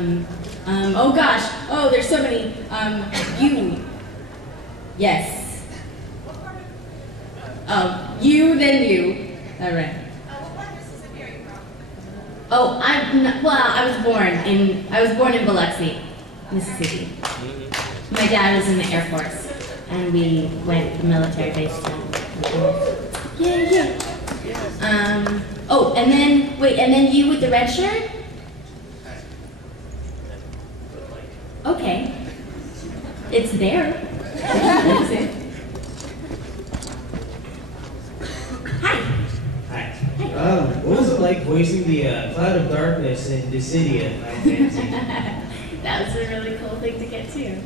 Oh gosh, oh there's so many, you, yes. Oh, you, then you, all right. What part of Mississippi are you from? Oh, I was born in Biloxi, Mississippi. My dad was in the Air Force, and we went to the military base to, yeah. Oh, and then you with the red shirt? Okay. It's there. That's it. Hi. Hi. What was it like voicing the Cloud of Darkness in Dissidia at Final Fantasy? That was a really cool thing to get to.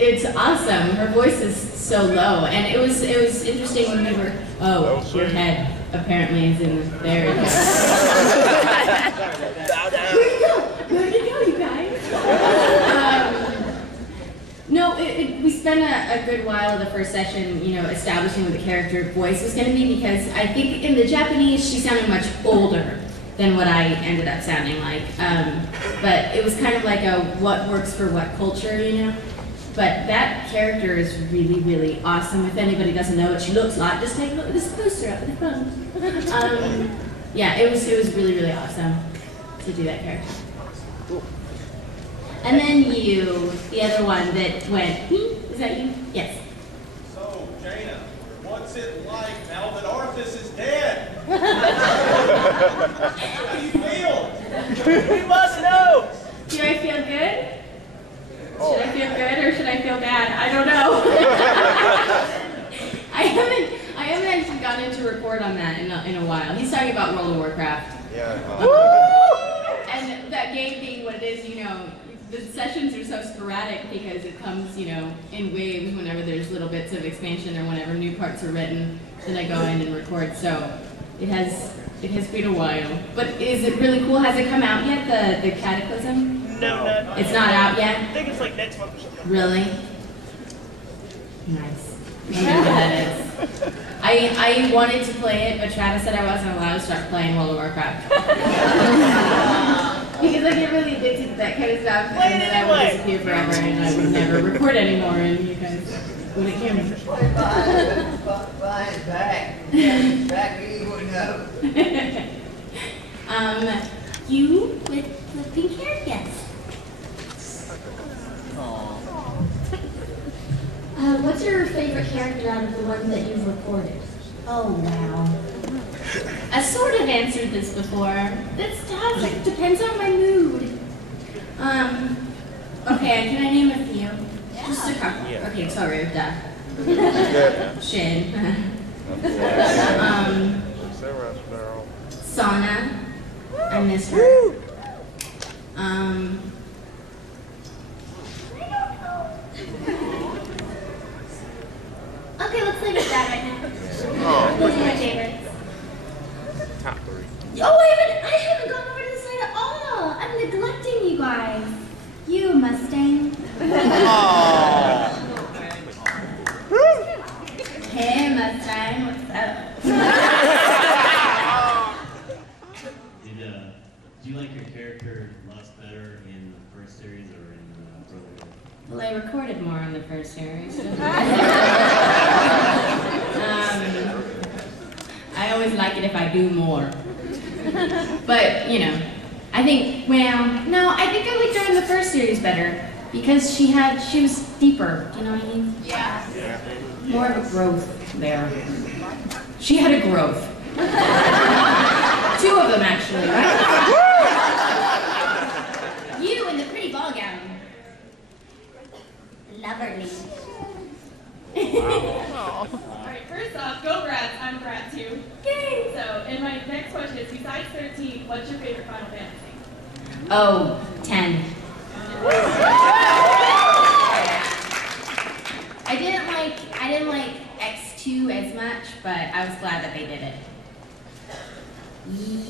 It's awesome. Her voice is so low, and it was interesting when we were. Oh, your head apparently is in there. Where did it go, you guys? No, we spent a good while the first session, establishing what the character voice was going to be, because I think in the Japanese she sounded much older than what I ended up sounding like. But it was kind of like a what works for what culture, But that character is really, really awesome. If anybody doesn't know what she looks like, just take a look at this poster up at the phone. Yeah, it was really, really awesome to do that character. And then you, the other one that went, is that you? Yes. So, Jaina, what's it like now that Arthas is dead? How do you feel? We must know! Do I feel good? Should I feel good or should I feel bad? I don't know. I haven't actually gotten to record on that in a while. He's talking about World of Warcraft. Yeah. And that game being what it is, the sessions are so sporadic because it comes, in waves whenever there's little bits of expansion or whenever new parts are written, then I go in and record. So it has been a while. But is it really cool? Has it come out yet, the Cataclysm? No, not. It's not out yet? I think it's like next month or something. Really? Nice. I know what that is. I wanted to play it, but Travis said I wasn't allowed to start playing World of Warcraft. Because I get really addicted to that kind of stuff, Play it and then I anyway. would disappear forever, and I would never record anymore, and you guys wouldn't hear me. Fly is back. It's back, you wouldn't know. You with the pink hair? Yes. What's your favorite character out of the ones that you've recorded? Oh, wow. I sort of answered this before. This does, it depends on my mood. Okay, can I name a few? Yeah. Just a couple. Yeah. Okay, sorry, duh. Shin. Sauna. I miss her. Okay, let's leave it at that right now. Those are my favorites. Top 3. Oh, I haven't gone over to the side at all. I'm neglecting you guys. You Mustang. Hey Mustang, what's up? Did you like your character lots better in the first series or in Brotherhood? Well, I recorded more on the first series. I always like it if I do more. But, I think, I think I liked her in the first series better because she was deeper, you know what I mean? Yeah. More of a growth there. She had a growth. 2 of them, actually, right? You in the pretty ball gown. Loverly. Alright, first off, go Brats. I'm a Brat too. Yay! So, and my next question is, besides 13, what's your favorite Final Fantasy? Oh, 10. I didn't like X2 as much, but I was glad that they did it.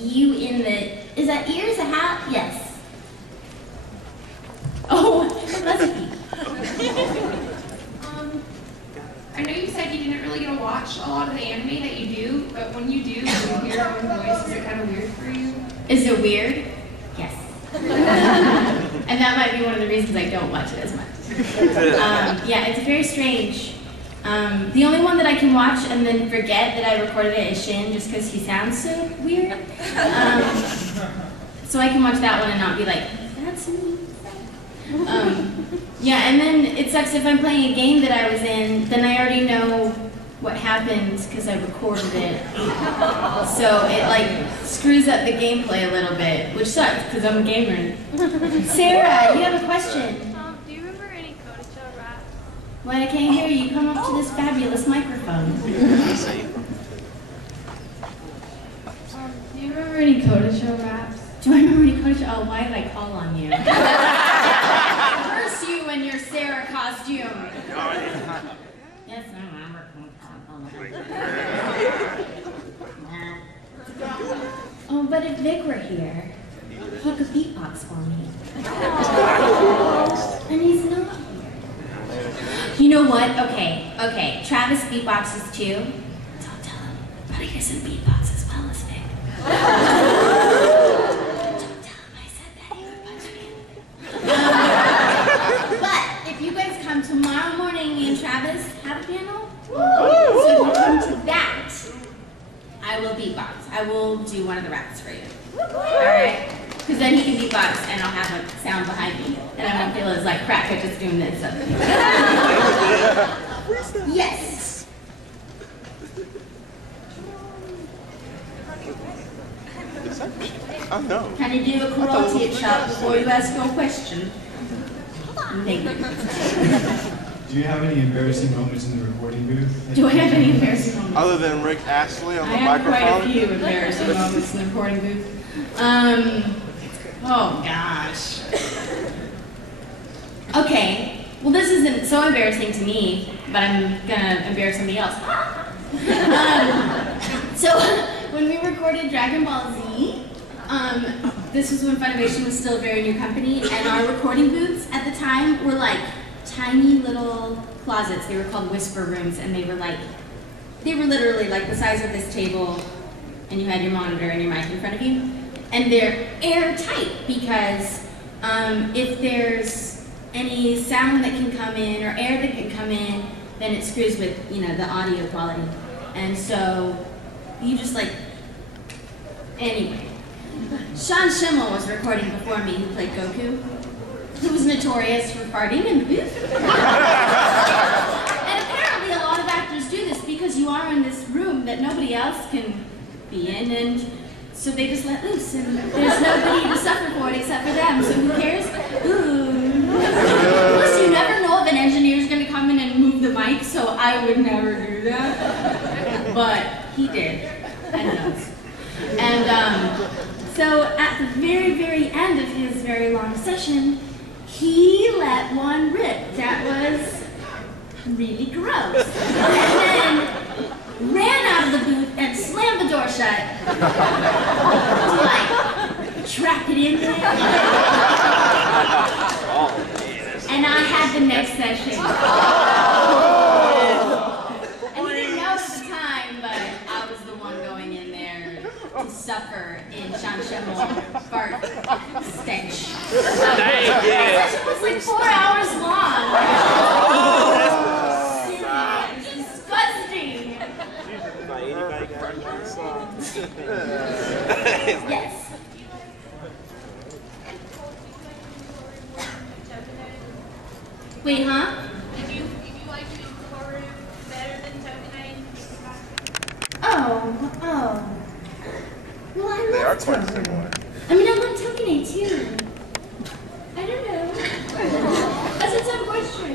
You in the, is that ears, a hat? Yes. Oh, recipe. I know you said you didn't really get to watch a lot of the anime that you do, but when you do, you hear your own voice. Is it kind of weird for you? Is it weird? Yes. And that might be one of the reasons I don't watch it as much. Yeah, it's very strange. The only one that I can watch and then forget that I recorded it is Shin, just because he sounds so weird. So I can watch that one and not be like, that's me. Yeah, and then it sucks if I'm playing a game that I was in, then I already know what happened because I recorded it. So it like screws up the gameplay a little bit, which sucks because I'm a gamer. Sarah, you have a question. Do you remember any Kodacha rap? When I can't hear you, come up to this fabulous microphone. Do you remember any Kodacha raps? Do I remember any Kodacha? Oh, why did I call on you? Curse you in your Sarah costume. Yes, I remember. Oh, but if Vic were here, he could beatbox for me. And he's not here. You know what? Okay. Travis beatboxes too. Don't tell him, but he doesn't beatbox as well as Vic. Don't tell him I said that, he would punch me. But if you guys come tomorrow morning, me and Travis have a panel. So if you come to that, I will beatbox. I will do one of the raps for you. Alright? Because then he can beatbox and I'll have a sound behind me. And I won't feel as like crap for just doing this. Yes! I know. Can you do a karate chop before you ask your question? Thank you. Do you have any embarrassing moments in the recording booth? Do I have any embarrassing moments? Other than Rick Astley on I the have microphone? quite a few embarrassing moments in the recording booth. Oh gosh. Okay, well this isn't so embarrassing to me, but I'm gonna embarrass somebody else. So when we recorded Dragon Ball Z, this was when Funimation was still a very new company, and our recording booths at the time were like tiny little closets. They were called whisper rooms, and they were literally like the size of this table, and you had your monitor and your mic in front of you. And they're airtight because if there's any sound that can come in or air that can come in, then it screws with, the audio quality. And so you just anyway. Sean Schimmel was recording before me, who played Goku, who was notorious for farting in the booth. And apparently a lot of actors do this because you are in this room that nobody else can be in, and so they just let loose, and there's nobody to suffer for it except for them, so who cares? Ooh. Plus, you never know if an engineer's gonna come in and move the mic, so I would never do that. But he did, and knows. And so at the very, very end of his very long session, he let one rip that was really gross. And then ran out of the booth and slammed the door shut to trap it in there. And I had the next session. And he didn't know at the time, but I was the one going in there to suffer in Sean Schimmel's fart stench. The session was like 4 hours long. Disgusting. Yes. Wait, huh? If you like to do horror better than Tokenine? Oh. Well, I love Tokenine. I mean, I love Tokenine too. I don't know. That's a tough question.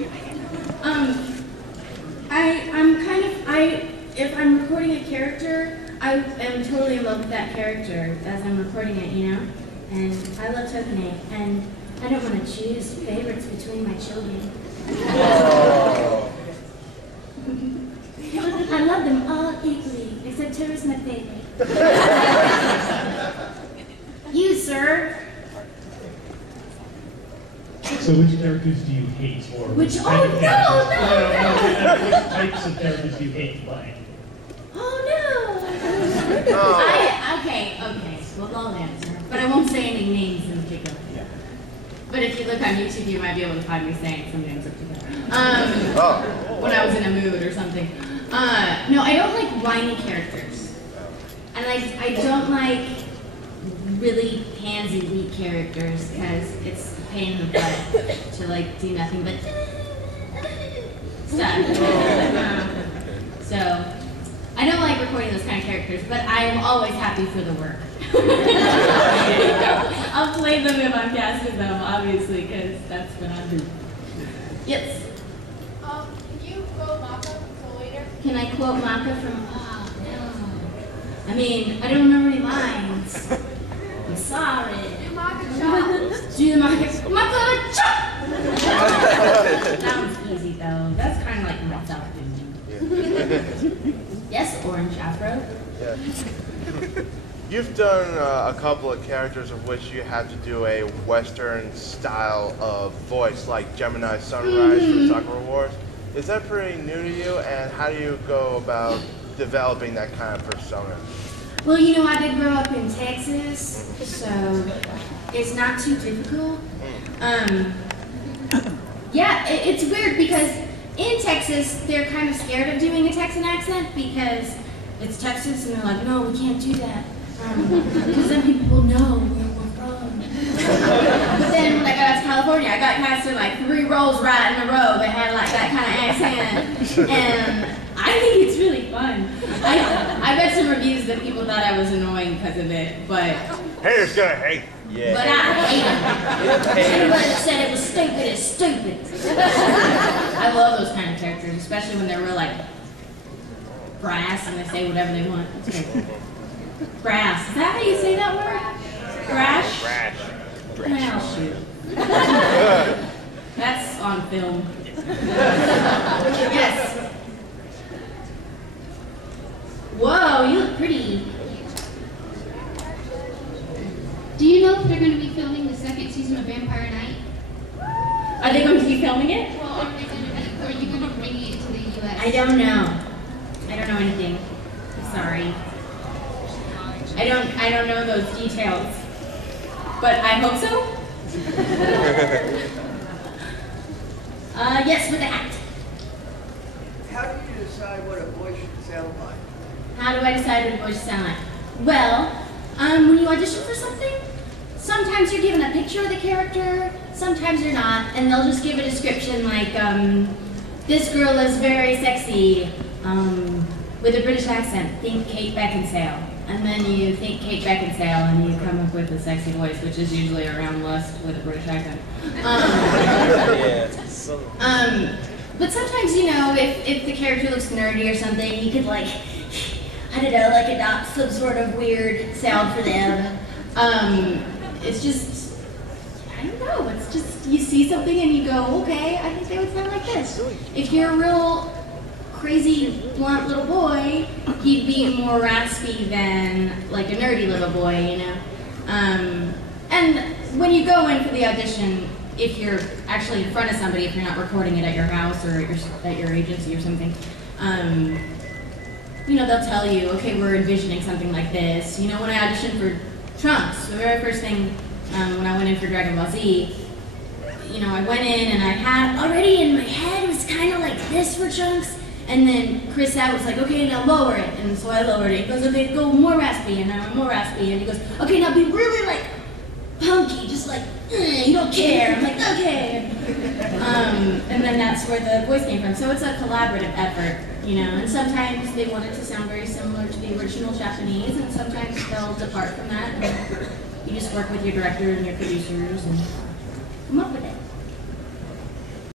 If I'm recording a character, I am totally in love with that character as I'm recording it, And I love Tokenine, and I don't want to choose favorites between my children. I love them all equally, except Toru's my favorite. You, sir. So which characters do you hate, or Which? type Oh of no, characters? no, no! Which types of characters do you hate and why? Oh no! Okay, we'll all answer, but I won't say any names in particular. But if you look on YouTube, you might be able to find me saying some names up together. When I was in a mood or something. No, I don't like whiny characters. And I don't like really pansy weak characters because it's a pain in the butt to like do nothing but stuff. So I don't like recording those kind of characters, but I am always happy for the work. I'll play them if I'm cast with them, obviously, because that's what I do. Yes. Can you quote Maka from Soul Eater? Can I quote Maka from? Oh no. I mean, I don't remember any lines. I'm sorry. Do Maka chop. Do the Maka chop. That one's easy though. That's kind of like myself. Yes, Orange Afro. Yeah. You've done a couple of characters of which you had to do a Western style of voice, like Gemini Sunrise from Sakura Wars. Is that pretty new to you, and how do you go about developing that kind of persona? Well, you know, I did grow up in Texas, so it's not too difficult. Yeah, it's weird because in Texas, they're kind of scared of doing a Texan accent because it's Texas, and they're like, no, we can't do that. Because then people will know where we're from. But then when I got out to California, I got cast in like 3 roles right in a row that had like that kind of accent. And I think it's really fun. I read some reviews that people thought I was annoying because of it, but... Haters gonna hate. Yeah. But I hate it. Anybody that said it was stupid is stupid. I love those kind of characters, especially when they're real like brass and they say whatever they want. It's great. Brass. Is that how you say that word? Brash? Brash. Well, shoot. That's on film. Yes. Whoa, you look pretty. Do you know if they're going to be filming the 2nd season of Vampire Night? Are they going to be filming it? Well, are you going to bring it to the U.S.? I don't know. I don't know anything. Sorry. I don't know those details. But I hope so. Yes, with the hat. How do you decide what a voice should sound like? How do I decide what a voice should sound like? Well, when you audition for something, sometimes you're given a picture of the character, sometimes you're not, and they'll just give a description like, this girl is very sexy, with a British accent, think Kate Beckinsale. And then you think Kate Beckinsale and you come up with a sexy voice, which is usually around lust with a British accent. But sometimes, you know, if the character looks nerdy or something, you could like, I don't know, like adopt some sort of weird sound for them. It's just, I don't know, it's just, you see something and you go, okay, I think they would sound like this. If you're a real crazy, blunt little boy, he'd be more raspy than like a nerdy little boy, you know? And when you go in for the audition, if you're actually in front of somebody, if you're not recording it at your house or at your agency or something, you know, they'll tell you, okay, we're envisioning something like this. You know, when I auditioned for Trunks, the very first thing when I went in for Dragon Ball Z, you know, I went in and I had already in my head, it was kind of like this for Trunks. And then Chris Sapp was like, okay, now lower it. And so I lowered it. He goes, okay, go more raspy. And now more raspy. And he goes, okay, now be really like punky, just like, you don't care. I'm like, okay. And then that's where the voice came from. So it's a collaborative effort, you know. And sometimes they want it to sound very similar to the original Japanese, and sometimes they'll depart from that. And you just work with your director and your producers and come up with it.